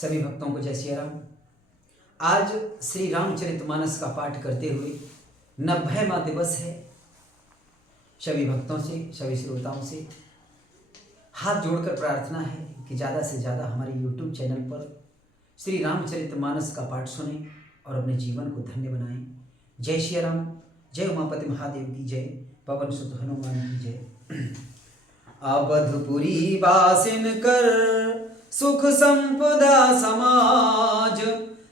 सभी भक्तों को जय श्री राम। आज श्री रामचरितमानस का पाठ करते हुए 90वां दिवस है। सभी भक्तों से, सभी श्रोताओं से हाथ जोड़कर प्रार्थना है कि ज़्यादा से ज़्यादा हमारे YouTube चैनल पर श्री रामचरितमानस का पाठ सुनें और अपने जीवन को धन्य बनाएं। जय श्री राम। जय उमापति महादेव की जय। पवन सुत हनुमान की जय। अवधपुरी वासिन कर सुख संपदा समाज,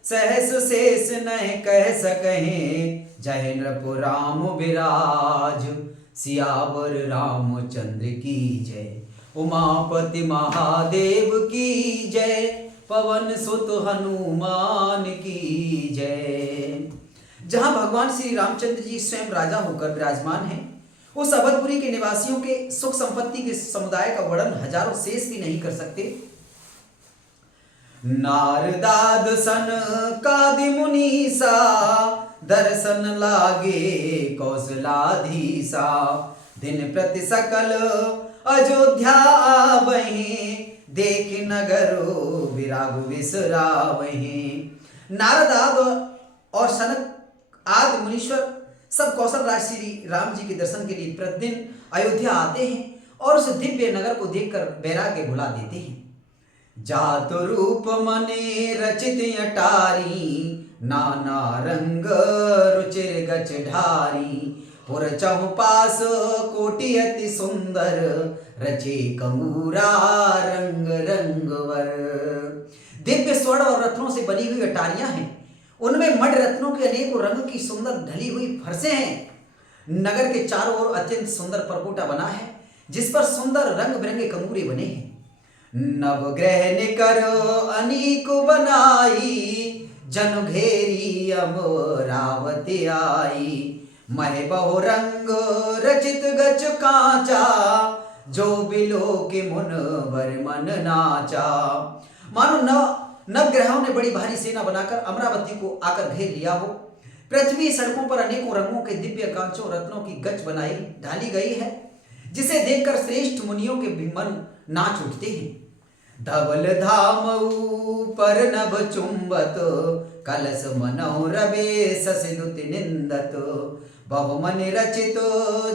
सहस शेष नह कह सकहें जय नृपुराम विराज। सियावर रामचंद्र की जय, उमापति महादेव की जय, पवन सुत हनुमान की जय। जहां भगवान श्री रामचंद्र जी स्वयं राजा होकर विराजमान हैं, उस अवधपुरी के निवासियों के सुख संपत्ति के समुदाय का वर्णन हजारों शेष भी नहीं कर सकते। नारदाद सन कादि मुनीसा, दर्शन लागे कौशलाधीसा। दिन प्रति सकल अयोध्या आवहीं, देख नगरो विराग विसरावहीं। नारद आदि और सनक आदि मुनीश्वर सब कौशल राज श्री राम जी के दर्शन के लिए प्रतिदिन अयोध्या आते हैं और उस दिव्य नगर को देखकर वैराग्य भुला देते हैं। जात रूप मने रचित अटारी, नाना रंग रुचिर गच ढारी। पुर चहुपास कोटि अति सुंदर, रचे कमूरा रंग रंगवर। दिव्य स्वर्ण और रत्नों से बनी हुई अटारियां हैं, उनमें मड रत्नों के अनेकों रंग की सुंदर ढली हुई फरसें हैं। नगर के चारों ओर अत्यंत सुंदर परकोटा बना है, जिस पर सुंदर रंग बिरंगे कमूरे बने हैं। नवग्रह निकर अनीक बनाई, जन घेरी अमरावती आई। मह बहु रंग रचित गच कांचा, जो बिलो के मुन वर मन नाचा। मानो नवग्रहों ने बड़ी भारी सेना बनाकर अमरावती को आकर घेर लिया हो। पृथ्वी सड़कों पर अनेकों रंगों के दिव्य कांचों रत्नों की गच बनाई ढाली गई है, जिसे देखकर श्रेष्ठ मुनियों के भी मन नाच उठते हैं। धवल धामऊ पर नभ चुंबत, कलश मनौ रवे ससिदुति निंदत। बहुमन रचित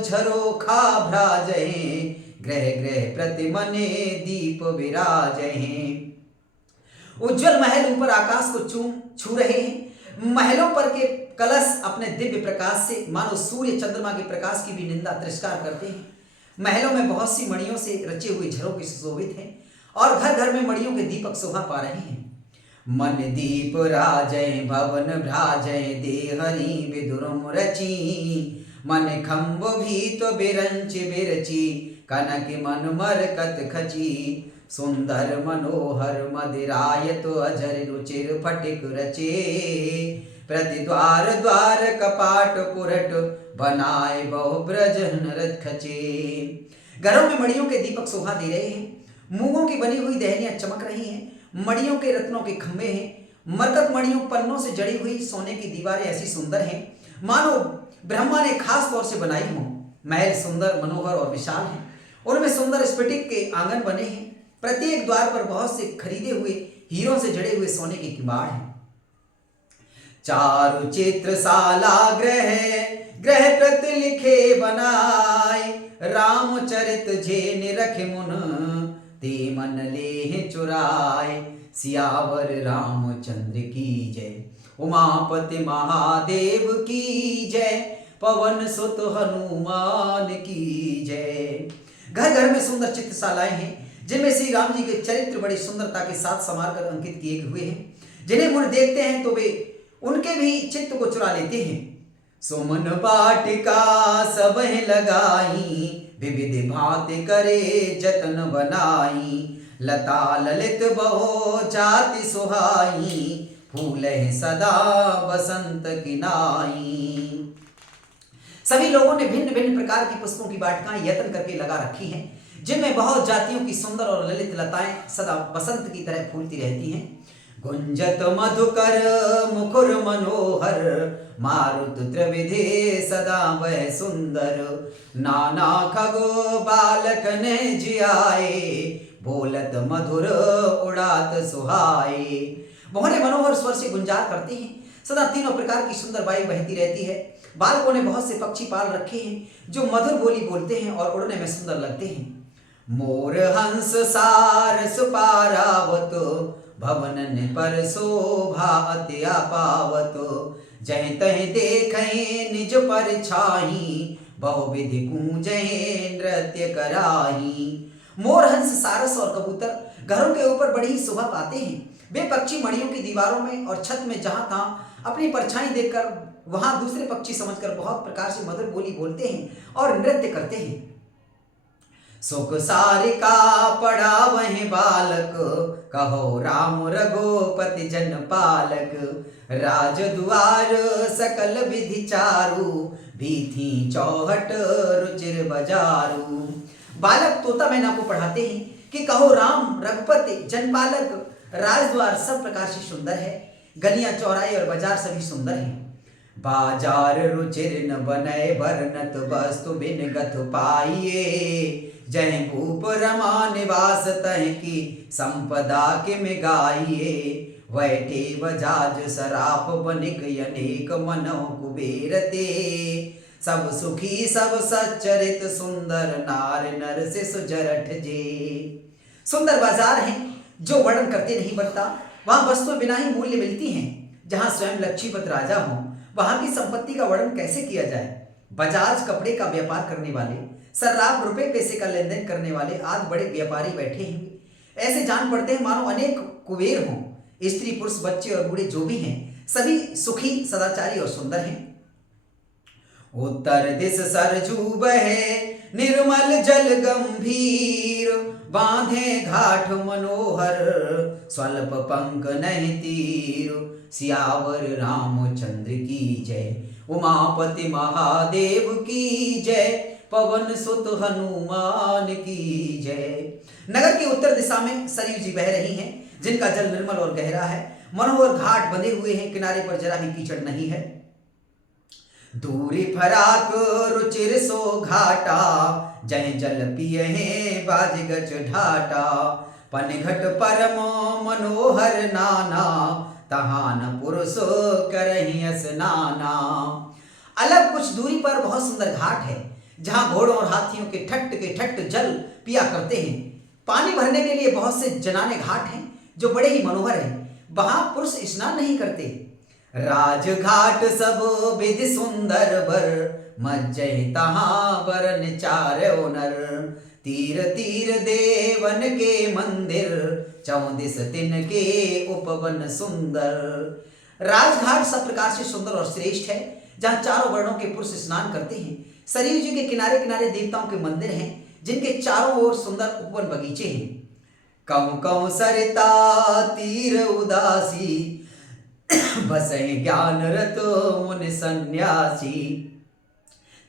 झरोखा भ्राजहें, ग्रह ग्रह प्रति मने दीप विराजहें। उज्जवल महल ऊपर आकाश को छू रहे हैं। महलों पर के कलश अपने दिव्य प्रकाश से मानो सूर्य चंद्रमा के प्रकाश की भी निंदा तिरस्कार करते हैं। महलों में बहुत सी मणियों से रचे हुए झरोखे सुशोभित हैं और घर घर में मणियों के दीपक शोभा पा रहे हैं। मन दीप राजय भवन भ्राजय, देहरी विदुरम रची। मन खम्ब भीत बिरंच बिरची, कनक मन मरकत खची। सुंदर मनोहर मदिरायत अजर रुचिर फटिक रचे। प्रति द्वार द्वार कपाट पुरट, बनाए बहु ब्रज नरत खचे। घरों में मणियों के दीपक शोभा दे रहे हैं। मूंगों की बनी हुई दहलियां चमक रही हैं। मणियों के रत्नों के खंभे हैं। मरकत मणियों पन्नों से जड़ी हुई सोने की दीवारें ऐसी सुंदर हैं मानो ब्रह्मा ने खास तौर से बनाई हों। महल सुंदर मनोहर और विशाल हैं। उनमें सुंदर स्फटिक के आंगन बने हैं। प्रत्येक द्वार पर बहुत से खरीदे हुए हीरों से जड़े हुए सोने के किवाड़ हैं। चारु चित्रशाला ग्रह ग्रह प्रति लिखे बनाए। रामचरित जे निरख मुन, ते मन लेह चुराए। सियावर रामचंद्र की जय, उमापति महादेव की जय, पवन सुत हनुमान की जय। घर घर में सुंदर चित्रशालाएं हैं, जिनमें श्री राम जी के चरित्र बड़ी सुंदरता के साथ संवार कर अंकित किए हुए हैं, जिन्हें मुन देखते हैं तो वे उनके भी चित्त को चुरा लेते हैं। सुमन पाटिका सबह लगाई, विविध भांति करे जतन बनाई। लता ललित बहु जाति सुहाई, फूले सदा बसंत किनाई। सभी लोगों ने भिन्न भिन्न प्रकार की पुष्पों की वाटिकाएं यत्न करके लगा रखी हैं, जिनमें बहुत जातियों की सुंदर और ललित लताएं सदा बसंत की तरह फूलती रहती हैं। गुंजत मधुकर मुकुर मनोहर, मारुत त्रिविधि सदा वह सुंदर। नाना खगो बालक ने जियाए, बोलत मधुर उड़ात सुहाए। मोहने मनोहर स्वर से गुंजार करते हैं। सदा तीनों प्रकार की सुंदर वायु बहती रहती है। बालकों ने बहुत से पक्षी पाल रखे हैं जो मधुर बोली बोलते हैं और उड़ने में सुंदर लगते हैं। मोर हंस सारस पारावत, भवनन पर शोभा अति अपावत। जह तह देखें निज पर छाही, बहुविधि कूंजे नृत्य कराही। मोर हंस सारस और कबूतर घरों के ऊपर बड़ी ही शोभा पाते हैं। वे पक्षी मड़ियों की दीवारों में और छत में जहां तहां अपनी परछाई देखकर वहां दूसरे पक्षी समझकर बहुत प्रकार से मधुर बोली बोलते हैं और नृत्य करते हैं। सुख सारिका पड़ा वह बालक, कहो राम रघुपति जन पालक। राज द्वार सकल विधि चारु, भीथी चौहट रुचिर बजारू। बालक तोता मैना को पढ़ाते हैं कि कहो राम रघुपति जनपालक। राजद्वार सब प्रकार से सुंदर है, गलियां चौराहे और बाजार सभी सुंदर हैं। बाजार रुचिर न बनय बरनत, वस्तु बिन गत पाइये। जय भूप रमा निवास तह की, संपदा के में गाइये। वैठे बजाज सराफ बनिक अनेक मनो कुबेरते। सब सुखी सब सच्चरित, सुंदर नार नर से सुजरठ जे। सुंदर बाजार हैं जो वर्णन करते नहीं बनता। वहां वस्तुएं बिना ही मूल्य मिलती हैं। जहां स्वयं लक्ष्मीपत राजा हों, वहां की संपत्ति का वर्णन कैसे किया जाए। बजाज कपड़े का व्यापार करने वाले, सर्राफ रुपए पैसे का लेन देन करने वाले आदि बड़े व्यापारी बैठे हैं। ऐसे जान पड़ते हैं मानो अनेक कुबेर हों। स्त्री पुरुष बच्चे और बूढ़े जो भी हैं, सभी सुखी सदाचारी और सुंदर हैं। उत्तर दिस सरजू बहे निर्मल जल गंभीर, बांधे घाट मनोहर स्वल्प पंख नहीं तीर। सियावर रामचंद्र की जय, उमापति महादेव की जय, पवन सुत हनुमान की जय। नगर की उत्तर दिशा में सरयू जी बह रही हैं, जिनका जल निर्मल और गहरा है। मनोहर घाट बंधे हुए हैं, किनारे पर जरा भी कीचड़ नहीं है। दूरी फराक रुचिर सो घाटा, जय जल पिए हैं बाज गज ढाटा। पनघट परम मनोहर नाना, तहान पुरुष करहि स्नाना। अलग कुछ दूरी पर बहुत सुंदर घाट है, जहां घोड़ों और हाथियों के ठट्ट जल पिया करते हैं। पानी भरने के लिए बहुत से जनाने घाट हैं जो बड़े ही मनोहर हैं। वहां पुरुष स्नान नहीं करते। राजघाट सब विधि सुंदर बर, मज्जहि तहां बरन चारयो नर। तीर तीर देवन के मंदिर, चौदिस तिन के उपवन सुंदर। राजघाट सब प्रकार से सुंदर और श्रेष्ठ है, जहां चारों वर्णों के पुरुष स्नान करते हैं। सरयू जी के किनारे किनारे देवताओं के मंदिर हैं, जिनके चारों ओर सुंदर उपवन बगीचे हैं। कौं कौं सरिता तीर उदासी, बसहि ज्ञान रत मुनि सन्यासी।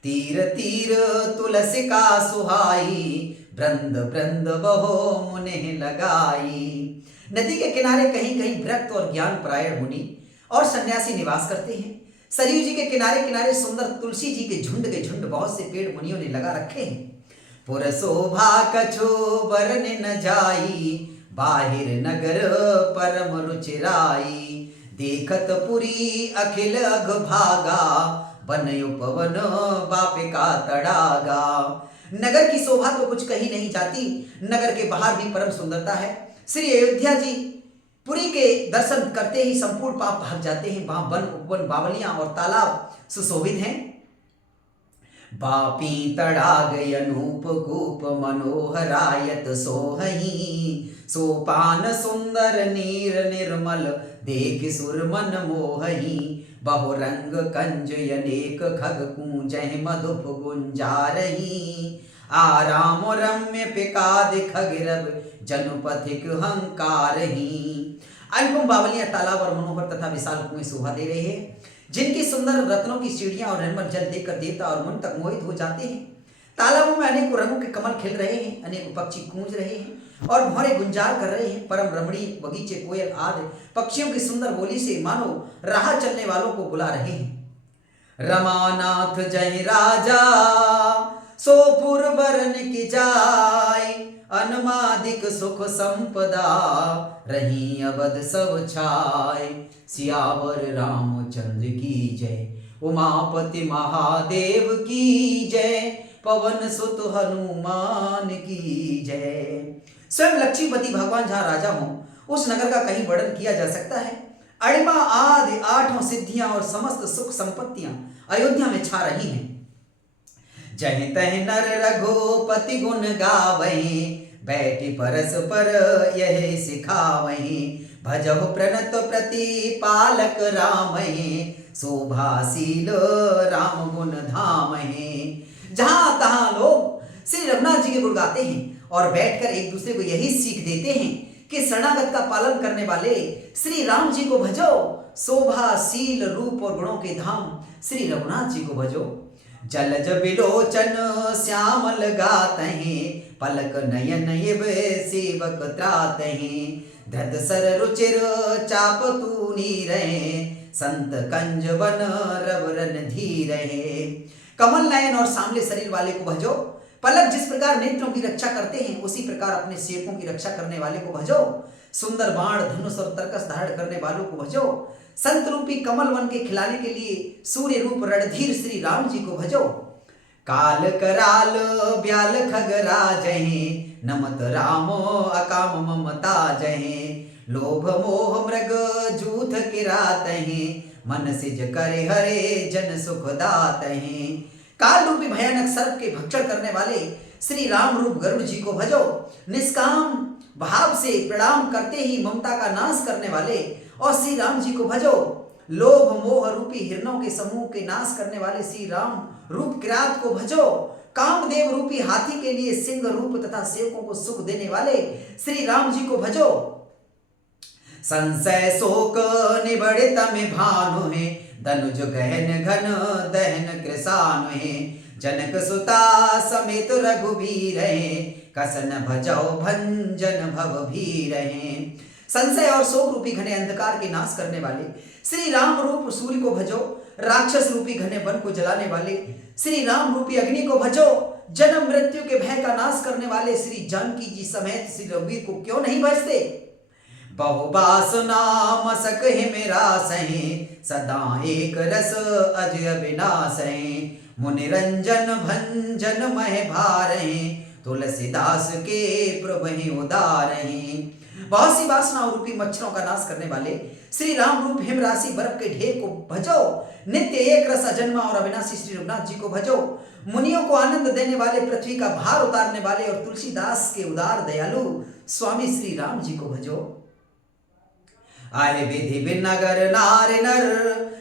तीर तीर तुलसी का सुहाई, वृंद वृंद बहो मुनि लगाई। नदी के किनारे कहीं कहीं विरक्त और ज्ञान परायण मुनि और सन्यासी निवास करते हैं। सरयू जी के किनारे किनारे सुंदर तुलसी जी के झुंड बहुत से पेड़ मुनियों ने लगा रखे हैं। पुर शोभा कछु बरन न जाई, बाहिर नगर परम रुचिराई। देखत पुरी अखिल अघ भागा, बनयो पवन बापिका तड़ागा। नगर की शोभा तो कुछ कही नहीं जाती। नगर के बाहर भी परम सुंदरता है। श्री अयोध्या जी पुरी के दर्शन करते ही संपूर्ण पाप भाग जाते हैं। वहां वन उपवन बावलियां और तालाब सुशोभित हैं। बापी तड़ाग अनूप कूप, मनोहरायत सोहही। सोपान सुंदर नीर निर्मल, देख सुर मन मोहही। बहुरंग कंज अनेक खग कूंजहि, मधुप गुंजारही। आराम रम्य पिकाद खगिरब, जनुपथिक हंकारही। अनुपम बावलियां तालाब और मनोहर तथा विशाल कुएं शोभा दे रहे हैं, जिनकी सुंदर रत्नों की सीढ़ियां और निर्मल जल देखकर देवता और मन तक मोहित हो जाते हैं। तालाबों में अनेकों रंगों के कमल खिल रहे हैं, अनेकों पक्षी कूंज रहे हैं और भौरे गुंजार कर रहे हैं। परम रमणीय बगीचे कोयल आदि पक्षियों की सुंदर बोली से मानो राह चलने वालों को बुला रहे हैं। रमानाथ जय राजा, सोपुर बरन की जाय। अनुमादिक सुख संपदा, रही अवध सब छाय। सियावर रामचंद्र की जय, उमापति महादेव की जय, पवन सुत हनुमान की जय। स्वयं लक्ष्मीपति भगवान जहां राजा हो, उस नगर का कहीं वर्णन किया जा सकता है। अणिमा आदि आठों सिद्धियां और समस्त सुख संपत्तियां अयोध्या में छा रही हैं। जहीं तहीं नर रघुपति गुण गावहीं, बैठी परस पर यह सिखावहीं। भजहु प्रणत प्रतिपालक रामहीं, शोभाशील राम गुण धामहीं। जहां तहां लोग श्री रघुनाथ जी के गुण गाते हैं और बैठकर एक दूसरे को यही सीख देते हैं कि शरणागत का पालन करने वाले श्री राम जी को भजो, शोभाशील रूप और गुणों के धाम श्री रघुनाथ जी को भजो। जलज बिलोचन श्यामल गातहीं, पलक नयन इव सेवक त्रातहीं। धृत सर रुचिर चाप तूनी रहे, संत कंज वन रवरन धीरहे। कमल नयन और सांवले शरीर वाले को भजो। पलक जिस प्रकार नेत्रों की रक्षा करते हैं, उसी प्रकार अपने सेवकों की रक्षा करने वाले को भजो। सुंदर बाण धनुष और तरकस धारण करने वालों को भजो। संत रूपी कमल वन के खिलाने के लिए सूर्य रूप रणधीर श्री राम जी को भजो। काल कराल ब्याल खगराजहीं, नमत रामो अकाम ममता जहीं। लोभ मोह मृग जूथ किरातहीं, मन सिज करे हरे जन सुख दातहीं। काल रूपी भयानक सर्प के भक्षण करने वाले श्री राम रूप गरुड़ जी को भजो। निष्काम भाव से प्रणाम करते ही ममता का नाश करने वाले और श्री राम जी को भजो। लोभ मोह रूपी हिरणों के समूह के नाश करने वाले श्री राम रूप किरात को भजो। कामदेव रूपी हाथी के लिए सिंह रूप तथा सेवकों को सुख देने वाले श्री राम जी को भजो। संशय शोक निबड़ित में भानु है, धनुज गहन घन दहन कृसानु है। जनक सुता समेत रघुबीर है, कसन भजौ भंजन भव भीर है। संशय और शोक रूपी घने अंधकार के नाश करने वाले श्री राम रूप सूर्य को भजो। राक्षस रूपी घने वन को जलाने वाले श्री राम रूपी अग्नि को भजो। जन्म मृत्यु के भय का नाश करने वाले श्री जानकी जी समेत श्री रघुवीर को क्यों नहीं भजते। बहुबासना मसक है मेरा सही, सदा एक रस अजय विनाश है। मुनिरंजन भंजन मह भारे, तुलसीदास के प्रभहि उदार हैं। बहुत सी वासनाओं रूपी मच्छरों का नाश करने वाले श्री राम रूप हिम राशि बर्फ के ढेर को भजो। नित्य एक रस अजन्मा और अविनाशी श्री रघुनाथ जी को भजो। मुनियों को आनंद देने वाले, पृथ्वी का भार उतारने वाले और तुलसीदास के उदार दयालु स्वामी श्री राम जी को भजो। आए विधि बिनगर नार नर,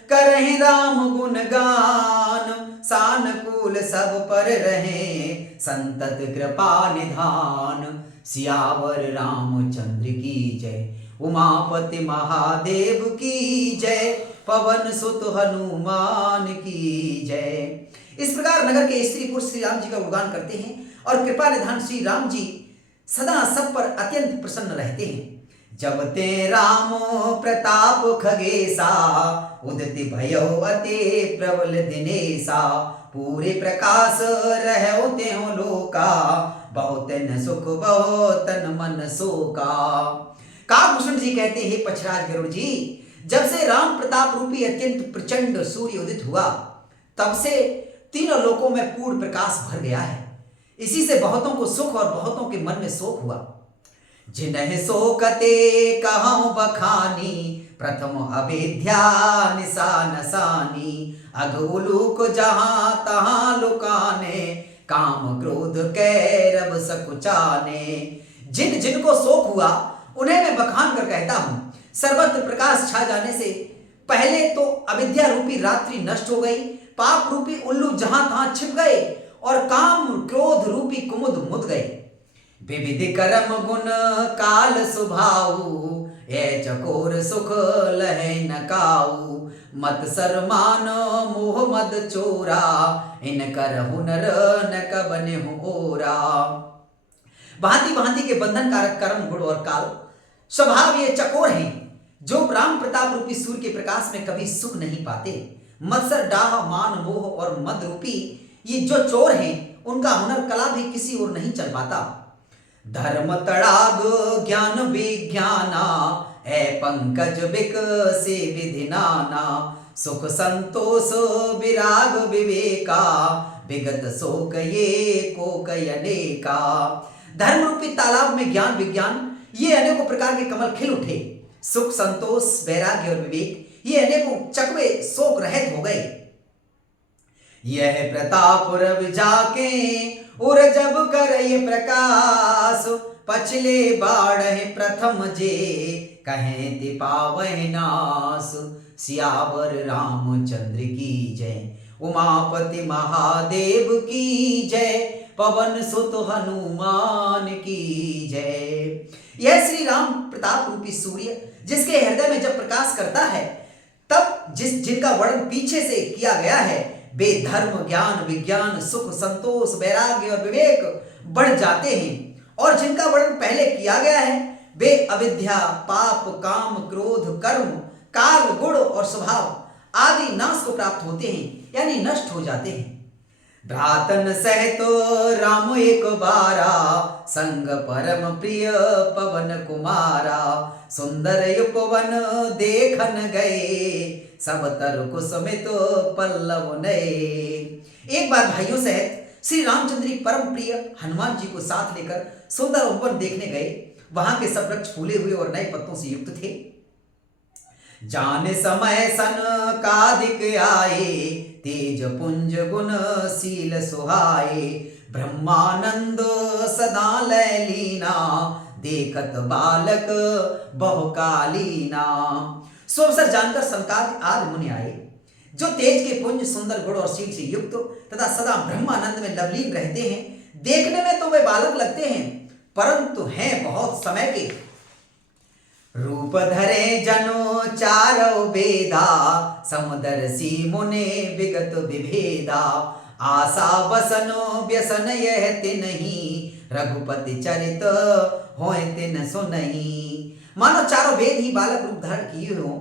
करहि राम गुण गान। सानुकूल सब पर रहे, संतत कृपा निधान। सियावर रामचंद्र की जय, उमापति महादेव की जय, पवन सुत हनुमान की जय। इस प्रकार नगर के स्त्री पुरुष श्री राम जी का गुणगान करते हैं और कृपा निधान श्री राम जी सदा सब पर अत्यंत प्रसन्न रहते हैं। जब ते राम प्रताप खगेसा, उदित भयो अति प्रबल दिनेसा। पूरे प्रकाश रहो त्यों लोका, बहुत न सुख बहुत तन मन शोका। काकभूषण जी कहते हैं, पछराज गरुड़ जी, जब से राम प्रताप रूपी अत्यंत प्रचंड सूर्य उदित हुआ, तब से तीनों लोकों में पूर्ण प्रकाश भर गया है। इसी से बहुतों को सुख और बहुतों के मन में शोक हुआ। जिन्ह शोकते कहूँ बखानी, प्रथम अविद्या निशान सानी। अघोलूक जहां तहां लुकाने, काम क्रोध कैरब सकुचाने। जिन जिनको शोक हुआ उन्हें मैं बखान कर कहता हूं, सर्वत्र प्रकाश छा जाने से पहले तो अविद्या रूपी रात्रि नष्ट हो गई, पाप रूपी उल्लू जहां तहां छिप गए और काम क्रोध रूपी कुमुद मुद गए। विविध कर्म गुण काल सुभाऊ, ये चकोर सुख लहे न काऊ। मत सरमान मोह मद चोरा, इन कर हुनर न कबने ओरा। भांति भांति के बंधन कारक कर्म गुण और काल स्वभाव ये चकोर हैं, जो राम प्रताप रूपी सूर्य के प्रकाश में कभी सुख नहीं पाते। मत्सर डाह मान मोह और मद रूपी ये जो चोर हैं, उनका हुनर कला भी किसी और नहीं चल पाता। धर्म तड़ाग ज्ञान विज्ञाना, है पंकज विकसी विधि नाना। सुख संतोष विराग विवेका, विगत शोक ये कोक अनेका। धर्म रूपी तालाब में ज्ञान विज्ञान ये अनेकों प्रकार के कमल खिल उठे। सुख संतोष वैराग्य और विवेक ये अनेकों चकवे शोक रहित हो गए। यह प्रताप रवि जाके उर जब कर ये प्रकाश, पछले बाढ़ प्रथम जे कहें ते पावह नास। सियावर रामचंद्र की जय, उमापति महादेव की जय, पवन सुत हनुमान की जय। यह श्री राम प्रताप रूपी सूर्य जिसके हृदय में जब प्रकाश करता है तब जिनका वर्णन पीछे से किया गया है वे धर्म ज्ञान विज्ञान सुख संतोष वैराग्य और विवेक बढ़ जाते हैं, और जिनका वर्णन पहले किया गया है वे अविद्या पाप काम क्रोध कर्म काल गुण और स्वभाव आदि नाश को प्राप्त होते हैं, यानी नष्ट हो जाते हैं। भ्रातन सहित राम एक बारा, संग परम प्रिय पवन कुमारा। सुंदर उपवन देखन गए, सब तरु कुसुमित पल्लव नए। एक बार भाइयों सहित श्री रामचंद्र परम प्रिय हनुमान जी को साथ लेकर सुंदर उपवन देखने गए। वहां के सब वृक्ष फूले हुए और नए पत्तों से युक्त थे। जाने समय सन कादिक आए, तेज पुंज गुण शील सुहाए। ब्रह्मानंद सदा लय लीना, देखत बालक बहुकालीना। सो अवसर जानकर सनकादिक आदि मुनि आए, जो तेज के पुंज सुंदर गुण और शील से युक्त तथा सदा ब्रह्मानंद में लवलीन रहते हैं। देखने में तो वे बालक लगते हैं, परंतु हैं बहुत समय के। रूप धरे जनो चारो वेदा, समुदर्शी मुने विगत विभेदा। आशा बसनो व्यसन यह तिन्हि, रघुपति चरित होय तिन सुनहि। मानो चारों वेद ही बालक रूप धारण किए हों।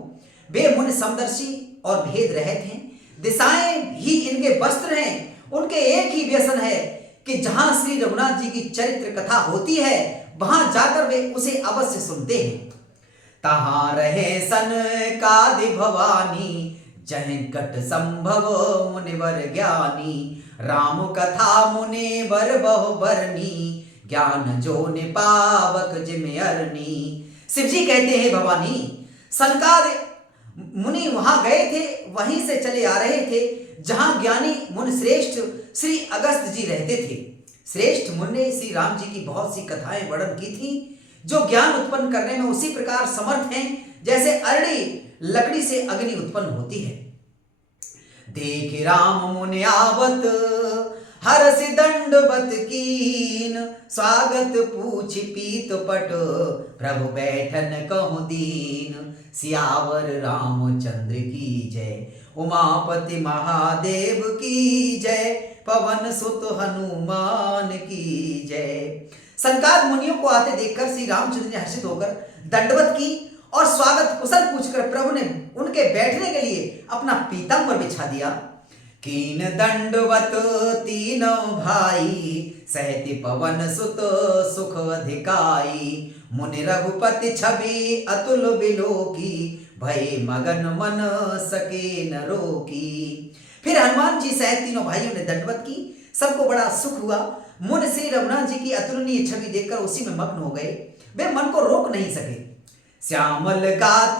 वे मुनि समदर्शी और भेद रहित हैं, दिशाएं ही इनके वस्त्र हैं। उनके एक ही व्यसन है कि जहां श्री रघुनाथ जी की चरित्र कथा होती है वहां जाकर वे उसे अवश्य सुनते हैं। तहां रहे सन कादि भवानी, जहीं कट संभव मुनिवर ज्ञानी। राम कथा मुनिवर बहु बरनी, ज्ञान जो निपावक जिम अरनी। शिव जी कहते हैं भवानी सनकादि मुनि वहां गए थे, वहीं से चले आ रहे थे जहां ज्ञानी मुनि श्रेष्ठ श्री अगस्त जी रहते थे। श्रेष्ठ मुनि ने श्री राम जी की बहुत सी कथाएं वर्णन की थी, जो ज्ञान उत्पन्न करने में उसी प्रकार समर्थ हैं जैसे अरड़ी लकड़ी से अग्नि उत्पन्न होती है। देख राम मुनि आवत, हरष दंडवत कीन। स्वागत पूछ पीत पट, प्रभु बैठन कहु दीन। सियावर रामचंद्र की जय, उमापति महादेव की जय, पवन सुत हनुमान की जय। सनकाद मुनियों को आते देखकर श्री रामचंद्र ने हर्षित होकर दंडवत की और स्वागत कुशल पूछकर प्रभु ने उनके बैठने के लिए अपना पीतांबर बिछा दिया। कीन दंडवत तीनों भाई, सहति पवन सुत सुख अधिकाई। मुनि रघुपति छवि अतुल बिलोकी, भय मगन मन सके न रोकी। फिर हनुमान जी सहित तीनों भाइयों ने दंडवत की। सबको बड़ा सुख हुआ। मुनि श्री रघुनाथ जी की अतुलनीय छवि देखकर उसी में मग्न हो गए। वे मन को रोक नहीं सके। श्यामल गात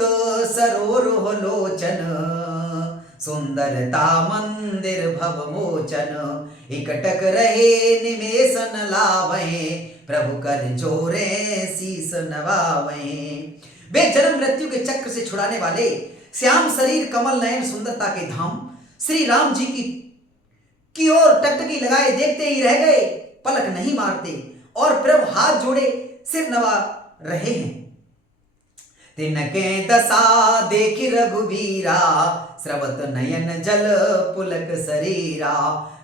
सरोरुह लोचन, सुंदरता मंदिर भव मोचन। इकटक रहे निवेशन लावे, प्रभु कर जोरे शीस नवावे। वे जन्म मृत्यु के चक्र से छुड़ाने वाले श्याम शरीर कमल नयन सुंदरता के धाम श्री राम जी की ओर टकटकी लगाए देखते ही रह गए, पलक नहीं मारते और प्रभु हाथ जोड़े सिर नवा रहे हैं। तिनके दशा देखि रघुवीरा, स्रवत नयन जल पुलक शरीरा।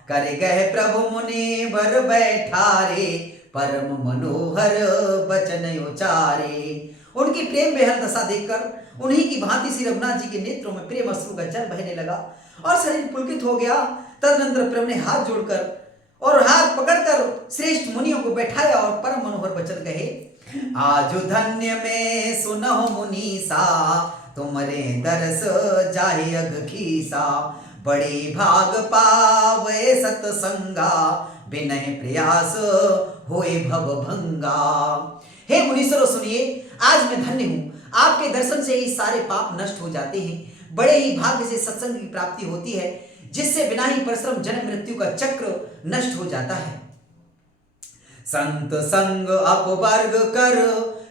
कर गए प्रभु मुनि वर बैठारे, परम मनोहर बचन उचारे। उनकी प्रेम बेहद दशा देखकर उन्हीं की भांति श्री रघुनाथ जी के नेत्रों में प्रेम अश्रु का जल बहने लगा और शरीर पुलकित हो गया। तदनंतर प्रभु ने हाथ जोड़कर और हाथ पकड़कर श्रेष्ठ मुनियों को बैठाया और परम मनोहर वचन कहे, आजु धन्य में सुनहो मुनीसा, तुमरे दरस जाहि अघ खीसा, बड़े भाग पावे सतसंगा, बिनय प्रयास होए भव भंगा। हे मुनीश्वरों सुनिए, आज मैं धन्य हूं, आपके दर्शन से ही सारे पाप नष्ट हो जाते हैं। बड़े ही भाग्य से सत्संग की प्राप्ति होती है, जिससे बिना ही परिश्रम जन्म मृत्यु का चक्र नष्ट हो जाता है। संत संग अपवर्ग कर,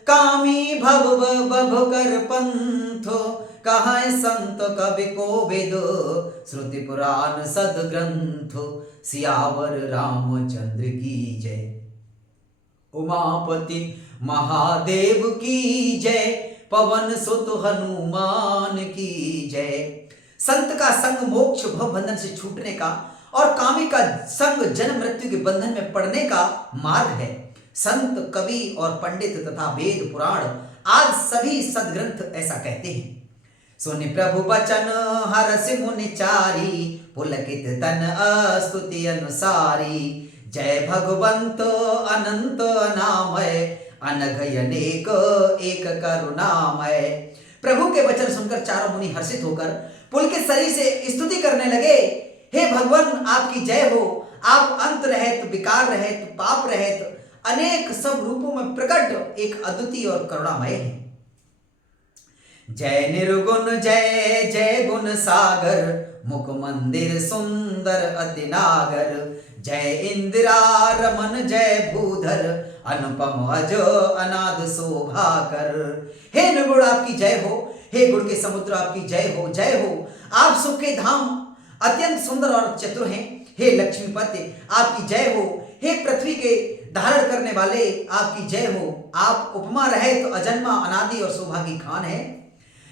कामी भव भव कर पंथ, कहाँ संत कवि को वेद, श्रुति पुराण सदग्रंथ, सियावर रामचंद्र की जय, उमापति महादेव की जय, पवन सुत हनुमान की जय। संत का संग मोक्ष भव बंधन से छूटने का और कामी का संग जन्म मृत्यु के बंधन में पड़ने का मार्ग है। संत, कवि और पंडित तथा वेद पुराण आज सभी सदग्रंथ ऐसा कहते हैं। सुनि प्रभु बचन हरसि मुनि चारी, पुलकित तन स्तुति अनुसारी, जय भगवंत अनंत अनामय, अनघ अनेक एक करुणामय। प्रभु के वचन सुनकर चारों मुनि हर्षित होकर पुलकित शरीर से स्तुति करने लगे। हे भगवान, आपकी जय हो, आप अंत रहित, विकार रहित, पाप रहित, अनेक सब रूपों में प्रकट एक अद्वितीय और करुणामय है। जय निर्गुण जय जय गुण सागर, मुख मंदिर सुंदर अति नागर, जय इंदिरा रमन जय भूधर, अनुपम अज अनाद शोभाकर। हे निर्गुण आपकी जय हो, हे गुण के समुद्र आपकी जय हो, जय हो। आप सुख के धाम अत्यंत सुंदर और चतुर हैं। हे लक्ष्मीपति आपकी जय हो, हे पृथ्वी के धारण करने वाले आपकी जय हो। आप उपमा रहित तो अजन्मा अनादि और शोभा की खान है।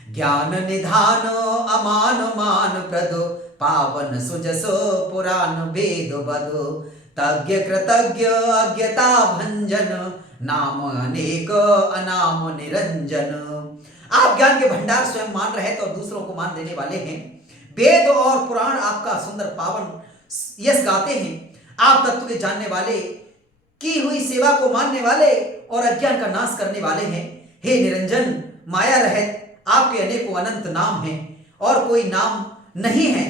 ज्ञान निधान अमान मान प्रद, पावन सुजस पुराण वेद बद, तज्ञ कृतज्ञ अज्ञता भंजन, नाम अनेक अनाम निरंजन। आप ज्ञान के भंडार स्वयं मान रहे तो दूसरों को मान देने वाले हैं। वेद और पुराण आपका सुंदर पावन यश गाते हैं। आप तत्व के जानने वाले, की हुई सेवा को मानने वाले और अज्ञान का नाश करने वाले हैं। हे निरंजन, माया रहित आपके अनेकों अनंत नाम हैं और कोई नाम नहीं है,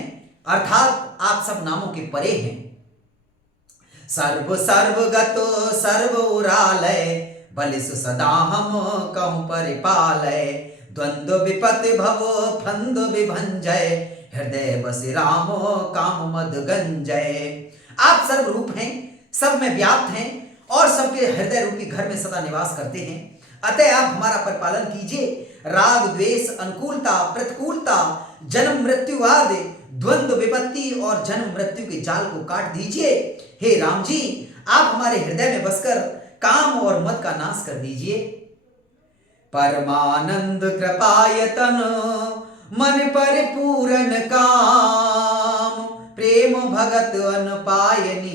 अर्थात आप सब नामों के परे हैं। सर्व सर्वगत सर्व उरालय, बलिस सदा हम कहूं परिपालय, द्वंद्व विपति भव फंद विभंजय, हृदय बसि राम काम मद गंजय। आप सर्वरूप हैं, सब में व्याप्त हैं और सबके हृदय रूपी घर में सदा निवास करते हैं। अतः आप हमारा परिपालन कीजिए। राग द्वेष, अनुकूलता प्रतिकूलता, जन्म मृत्यु आदि द्वंद्व विपत्ति और जन्म मृत्यु के जाल को काट दीजिए। हे राम जी, आप हमारे हृदय में बसकर काम और मद का नाश कर दीजिए। परमानंद कृपायतन मन परिपूर्ण काम, प्रेम भगत अनपायनी,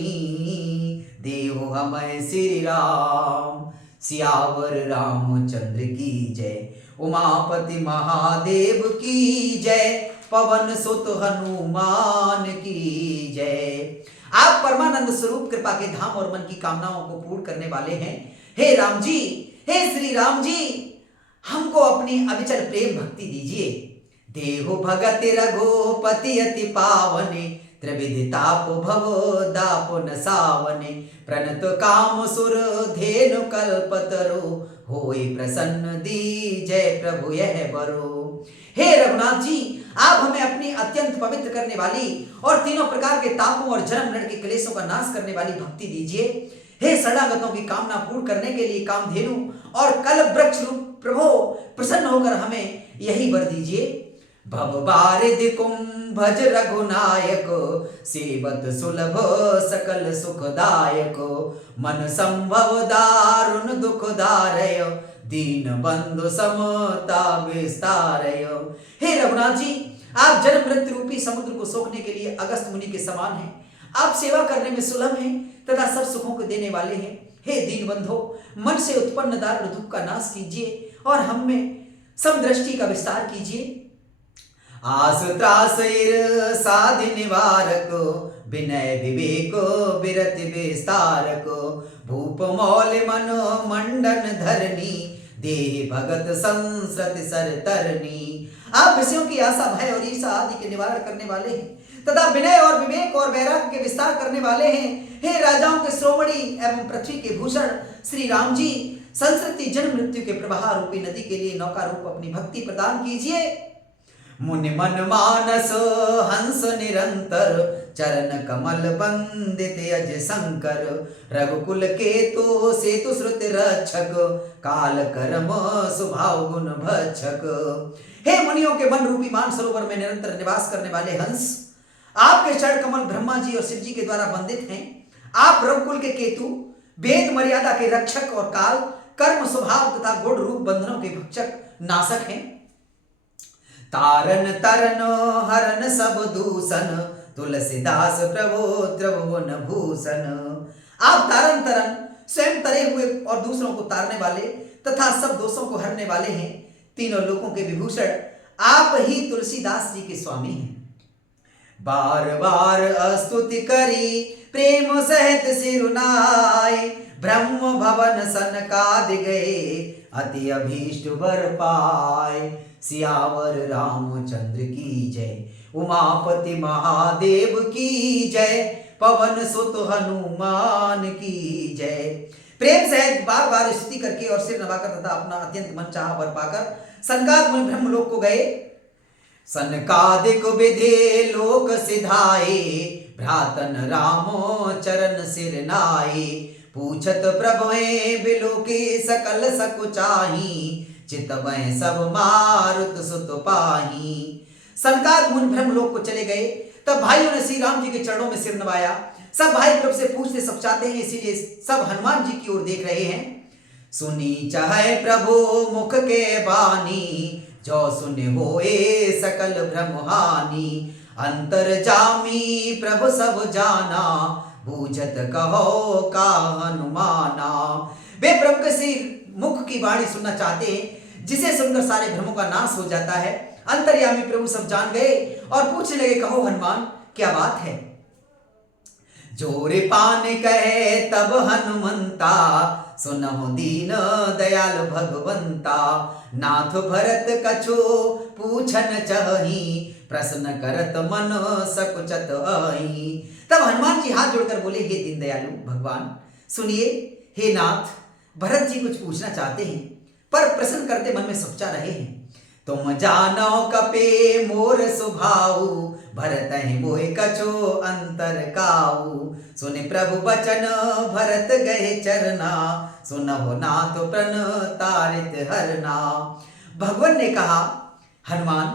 देव हमें श्री राम। सियावर रामचंद्र की जय, उमापति महादेव की जय, पवन सुत हनुमान की जय। आप परमानंद स्वरूप कृपा के धाम और मन की कामनाओं को पूर्ण करने वाले हैं। हे राम जी, हे श्री राम जी, हमको अपनी अविचल प्रेम भक्ति दीजिए। देहो भगति रघुपति अति पावने, त्रिविधि ताप भव दाप न सावने, प्रणत काम सुर धेनु कल्पतरु, होई प्रसन्न दीजय प्रभु यह बरो। हे रघुनाथ जी, आप हमें अपनी अत्यंत पवित्र करने वाली और तीनों प्रकार के तापों और जन्म मरण के क्लेशों का नाश करने वाली भक्ति दीजिए। हे शरणागतों की कामना पूर्ण करने के लिए कामधेनु और कल्प वृक्ष रूप प्रभु प्रसन्न होकर हमें यही वर दीजिए। भव बारिधि कुंभज रघुनायक, सेवत सुलभ सकल सुखदायक, मन संभव दारुण दुख दारय, दीन बंधु समता विस्तारय। हे रघुनाथ जी, आप जन्म मृत्यु रूपी समुद्र को सोखने के लिए अगस्त मुनि के समान हैं। आप सेवा करने में सुलभ हैं तथा सब सुखों को देने वाले हैं। हे दीन बंधो, मन से उत्पन्न दारुण दुख का नाश कीजिए और हम में समदृष्टि का विस्तार कीजिए। आस त्रास साधि निवारक, विनय विवेक विरति विस्तारक, भूप मौल मन मंडन धरनी, देहि भगत संस्रति सर तरनी। आप विषयों की आशा भय और ईर्षा आदि के निवारण करने वाले हैं तथा विनय और विवेक और वैराग्य के विस्तार करने वाले हैं। हे राजाओं के श्रोमणी एवं पृथ्वी के भूषण श्री राम जी, संस्कृति जन्म मृत्यु के प्रवाह रूपी नदी के लिए नौका रूप अपनी भक्ति प्रदान कीजिए। मुनि मन मानस हंस निरंतर, चरण कमल बंदित अज शंकर, रघुकुल केतु सेतु श्रुति रक्षक, काल कर्म स्वभाव गुण भक्षक। हे मुनियों के मन रूपी मान सरोवर में निरंतर निवास करने वाले हंस, आपके चरण कमल ब्रह्मा जी और शिव जी के द्वारा बंदित हैं। आप रघुकुल के केतु, वेद मर्यादा के रक्षक और काल कर्म स्वभाव तथा गुण रूप बंधनों के भक्षक नाशक हैं। तारन तरन हरन सब दूषण, तुलसीदास प्रभु त्रिभुवन भूषण। आप तारन तरन स्वयं तरे हुए और दूसरों को तारने वाले तथा सब दोषों को हरने वाले हैं। तीनों लोकों के विभूषण आप ही तुलसीदास जी के स्वामी हैं। बार बार स्तुति करी प्रेम सहित सिरुनाए, ब्रह्म भवन सनकादि गए, अति अभीष्ट वर पाए। सियावर रामचंद्र की जय, उमापति महादेव की जय, पवन सुत हनुमान की जय। प्रेम सहित बार बार स्तुति करके और सिर नवाकर तथा अपना अत्यंत मन चाहा वर पाकर सनकाद मुनि ब्रह्मलोक को गए। सनकादिक विधि लोक सिधाए, भ्रातन रामो चरण सिर नाए, पूछत प्रभुए बिलो के सकल सकुचाही, चितवै सब मारुत सुत पाही। सनकाद मुनि ब्रह्मलोक को चले गए। तब भाइयों ने श्री राम जी के चरणों में सिर नवाया। सब भाई प्रभु से पूछते सब चाहते हैं, इसीलिए सब हनुमान जी की ओर देख रहे हैं। सुनी चाहे प्रभु मुख के बानी, जो सुने होए सकल भ्रम हानि, अंतर जामी प्रभु सब जाना, बूझत कहो का हनुमाना। वे प्रभु के श्री मुख की वाणी सुनना चाहते हैं, जिसे सुनकर सारे भ्रमों का नाश हो जाता है। अंतर्यामी प्रभु सब जान गए और पूछने लगे, कहो हनुमान क्या बात है। जोरे पान कहे तब हनुमंता, सुनहु दीन दयाल भगवंता, नाथ भरत कछु पूछन चही, प्रश्न करत मन सकुचत आही। तब हनुमान जी हाथ जोड़कर बोले, हे दीन दयालु भगवान सुनिए। हे नाथ, भरत जी कुछ पूछना चाहते हैं पर प्रश्न करते मन में सोचा रहे हैं। तुम जानो कपे मोर सुभाऊ, भरत ही मोहि कछो अंतर काऊ, सुनि प्रभु बचन भरत गए चरना, सुनहु नाथ प्रण तारित हरना। भगवान ने कहा, हनुमान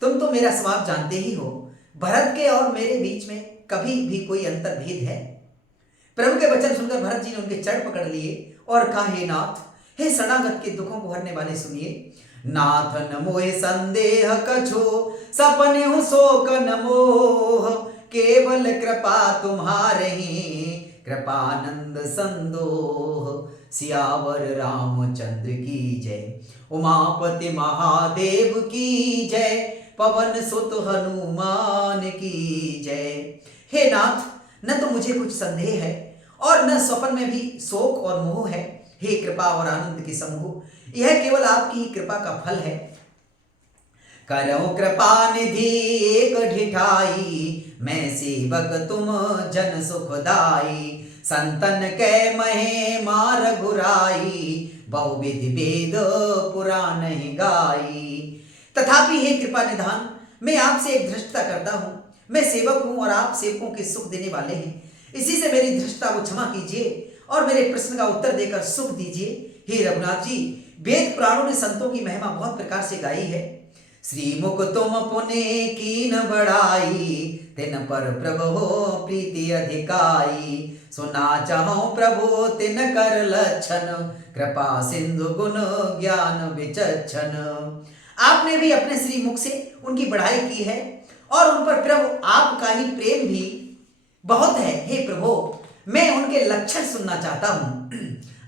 तुम तो मेरा स्वभाव जानते ही हो, भरत के और मेरे बीच में कभी भी कोई अंतर भेद है। प्रभु के वचन सुनकर भरत जी ने उनके चरण पकड़ लिए और कहा, हे नाथ, हे शरणागत के दुखों को हरने वाले सुनिए। नाथ न मोहि संदेह कछो, सपने हूँ शोक न मोह, केवल कृपा तुम्हारही, कृपानंद संदोह। सियावर रामचंद्र की जय, उमापति महादेव की जय, पवन सुत हनुमान की जय। हे नाथ, न तो मुझे कुछ संदेह है और न स्वप्न में भी शोक और मोह है। हे कृपा और आनंद के समूह, यह केवल आपकी ही कृपा का फल है। करो कृपा निधि एक ढिठाई, मैं सेवक तुम जन सुखदाई, संतन कै महे मार गुराई, बहुविधि वेद पुराण गाई। तथापि हे कृपा निधान, मैं आपसे एक धृष्टता करता हूँ। मैं सेवक हूँ और आप सेवकों के सुख देने वाले हैं, इसी से मेरी धृष्टता को क्षमा कीजिए और मेरे प्रश्न का उत्तर देकर सुख दीजिए। हे रघुनाथ जी, वेद पुराणों ने संतों की महिमा बहुत प्रकार से गाई है। श्रीमुख तुम पुने कीन बढ़ाई, तिन पर प्रभु हो प्रीति अधिकाई, सुना चाहो प्रभु तिन कर लक्षण, कृपा सिंधु गुण ज्ञान विचक्षण। आपने भी अपने श्री मुख से उनकी बढ़ाई की है और उन पर प्रभु आपका ही प्रेम भी बहुत है। हे प्रभु, मैं उनके लक्षण सुनना चाहता हूं।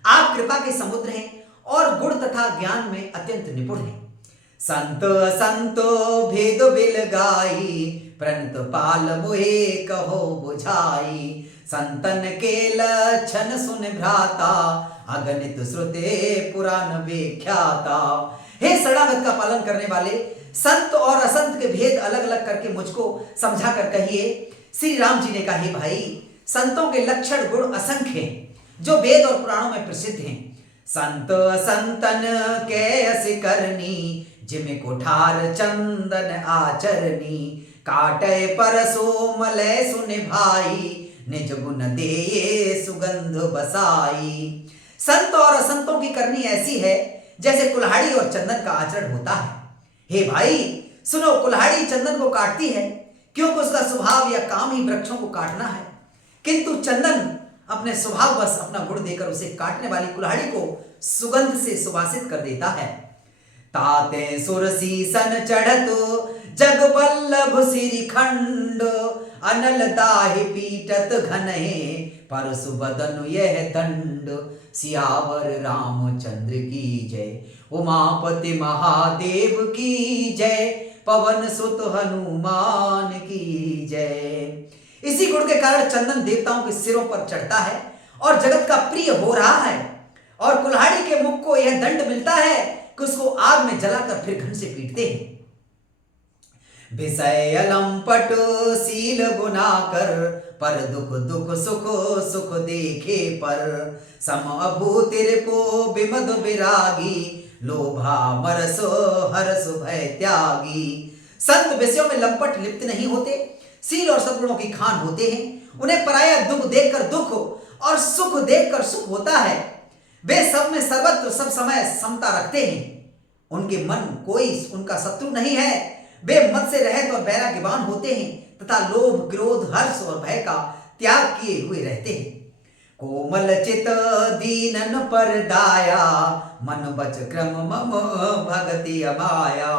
आप कृपा के समुद्र हैं और गुण तथा ज्ञान में अत्यंत निपुण हैं। संत असंत भेद बिल गाई, प्रणत पाल मोहे कहो बुझाई। संतन के लक्षण सुन भ्राता, अगणित श्रुते पुराण व्याख्याता। हे शरणागत का पालन करने वाले, संत और असंत के भेद अलग अलग करके मुझको समझा कर कहिए। श्री राम जी ने कहा, हे भाई, संतों के लक्षण गुण असंख्य हैं, जो वेद और पुराणों में प्रसिद्ध हैं। संत असंतन के अस करनी, जिम कुठार चंदन आचरनी। काटे परसो मलय सुन भाई, निज गुण दे सुगंध बसाई। संत और असंतों की करनी ऐसी है जैसे कुल्हाड़ी और चंदन का आचरण होता है। हे भाई सुनो, कुल्हाड़ी चंदन को काटती है क्योंकि उसका स्वभाव या काम ही वृक्षों को काटना है, किंतु चंदन अपने स्वभाव बस अपना गुण देकर उसे काटने वाली कुल्हाड़ी को सुगंध से सुवासित कर देता है। ताते सुरसी सन चढ़त, जग बल्लभ श्रीखंड। अनल दाहि पीटत घनहे, परसु बदन यह दंड। सियावर रामचंद्र की जय, उमापति महादेव की जय। पवन सुत हनुमान की जय। इसी गुण के कारण चंदन देवताओं के सिरों पर चढ़ता है और जगत का प्रिय हो रहा है, और कुल्हाड़ी के मुख को यह दंड मिलता है कि उसको आग में जलाकर फिर घन से पीटते हैं। विषय अलंपट सील गुना कर, पर दुख दुख सुख सुख देखे पर। सम अभूतिरिपो विमद विरागी, लोभा मरस हरस भय त्यागी। संत विषयों में लंपट लिप्त नहीं होते, सील और सद्गुणों की खान होते हैं। उन्हें पराया दुख देखकर दुख और सुख देखकर सुख होता है। वे सब में सर्वत्र सब समय समता रखते हैं। उनके मन कोई उनका शत्रु नहीं है। वे मत से रहित और वैराग्यवान होते हैं तथा लोभ क्रोध हर्ष और भय का त्याग किए हुए रहते हैं। कोमल चित दीनन पर दाया, मन बच क्रम मम भगति अमाया।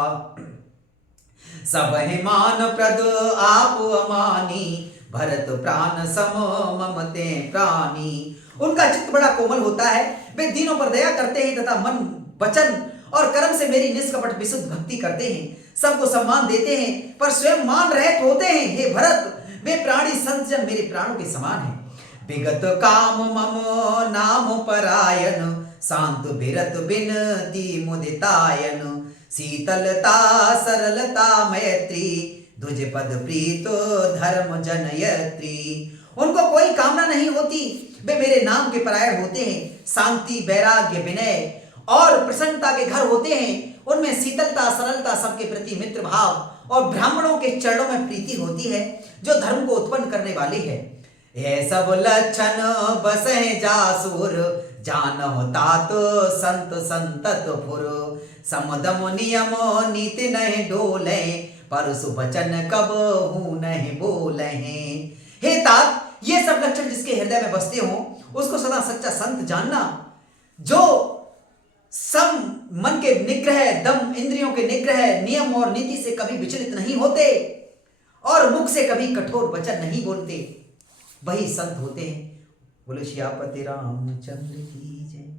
सब मान प्रद आप अमानी, भरत प्राण सम ममते प्राणी। उनका चित्त बड़ा कोमल होता है। वे दीनों पर दया करते हैं तथा मन वचन और कर्म से मेरी निष्कपट विशुद्ध भक्ति करते हैं। सबको सम्मान देते हैं पर स्वयं मान रहित होते हैं। हे भरत, वे प्राणी संत जन मेरे प्राणों के समान हैं। विगत काम मम नाम परायण, शांत विरत बिनती मुदितायन। शीतलता सरलता मैत्री, दुज पद प्रीतो धर्म जनयत्री। उनको कोई कामना नहीं होती, वे मेरे नाम के परायण होते हैं। शांति वैराग्य विनय और प्रसन्नता के घर होते हैं। उनमें शीतलता सरलता, सबके प्रति मित्र भाव और ब्राह्मणों के चरणों में प्रीति होती है, जो धर्म को उत्पन्न करने वाली है। यह सब लक्षण बसे जासुर, जानहु तात संत संतत फुर। समदम नियम नीति नहीं डोले, परसु वचन कब हूँ नहीं बोले। हे तात, ये सब लक्षण जिसके हृदय में बसते हो उसको सदा सच्चा संत जानना, जो सम मन के निग्रह, दम इंद्रियों के निग्रह, नियम और नीति से कभी विचलित नहीं होते और मुख से कभी कठोर वचन नहीं बोलते, वही संत होते हैं। बोले श्यापति रामचंद्र की जय।